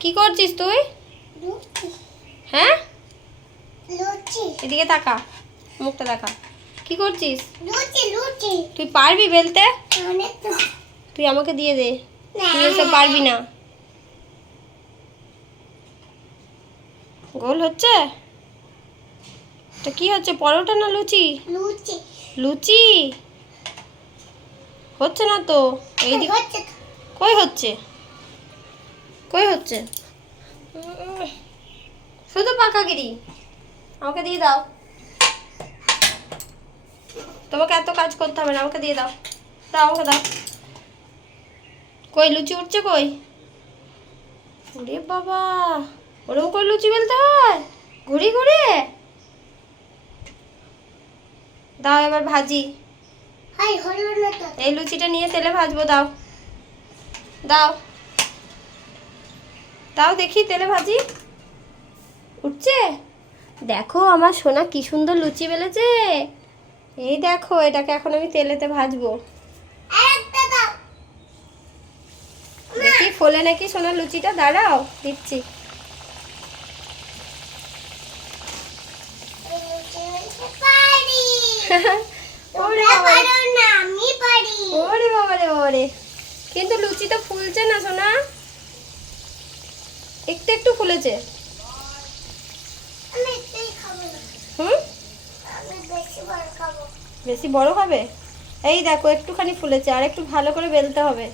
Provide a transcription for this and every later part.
কি করছিস তুই? হ্যাঁ, এদিকে তাকা, মুখটা দেখা। কি করছিস? তুই পারবি বেলতে? তুই আমাকে দিয়ে দে, তুই এসব পারবি না। গোল হচ্ছে? এটা কি হচ্ছে, পরোটা না লুচি? লুচি হচ্ছে না তো। এইদিকে কই হচ্ছে, কই হচ্ছে? শুধু পাকাগিরি। আমাকে দিয়ে দাও, তোমাকে এত কাজ করতে হবে না, আমাকে দিয়ে দাও। দাও, আমাকে দাও। কই লুচি উঠছে কই? ওরে বাবা, ওরকম করে লুচি বেলতে হয় ঘুরি ঘুরে? দাও এবার ভাজি। এই লুচিটা নিয়ে তেলে ভাজবো, দাও দাও দাও দেখি, তেলে ভাজি। উঠছে? দেখো আমার সোনা কি সুন্দর লুচি বেলেছে। এই দেখো, এটাকে এখন আমি তেলেতে ভাজবো। দেখি ফোলে নাকি সোনার লুচিটা, দাঁড়াও দিচ্ছি। ওরে বাবা রে, ওরে কিন্তু লুচি তো ফুলছে না সোনা, একটু একটু ফুলেছে। হুম, বেশি বড় হবে? এই দেখো একটুখানি ফুলেছে, আর একটু ভালো করে বেলতে হবে,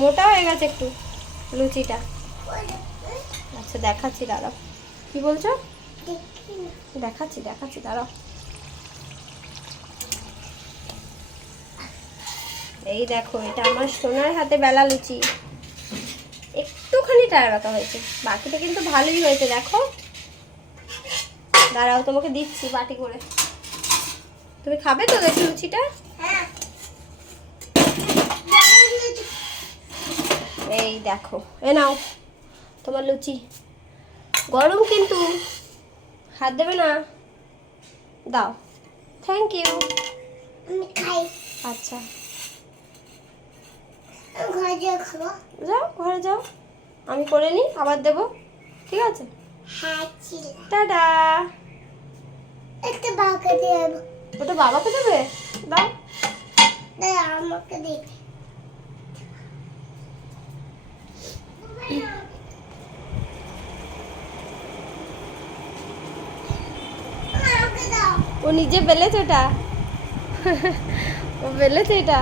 মোটা হয়ে গেছে একটু লুচিটা। আচ্ছা দেখাচ্ছি, দাঁড়াও। কি বলছো? দেখাচ্ছি দেখাচ্ছি, দাঁড়াও। এই দেখো, এটা আমার সোনার হাতে বেলা লুচি। একটুখানি টায়ার হয়েছে, বাকিটা কিন্তু ভালোই হয়েছে দেখো। দাঁড়াও, তোমাকে দিচ্ছি বাটি করে। তুমি খাবে তো দেখি লুচিটা? এই দেখো, এ নাও তোমার লুচি। গরম কিন্তু, হাত দেবে না। দাও, থ্যাংক ইউ। আচ্ছা যাও, ঘরে যাও, আমি করে নিই, আবার দেবো, ঠিক আছে? টাটা। ওটা বাবাকে দেবে? দাও, আমাকে দেবে। ও নিজে বেলেছে ওটা, ও বেলেছে এটা।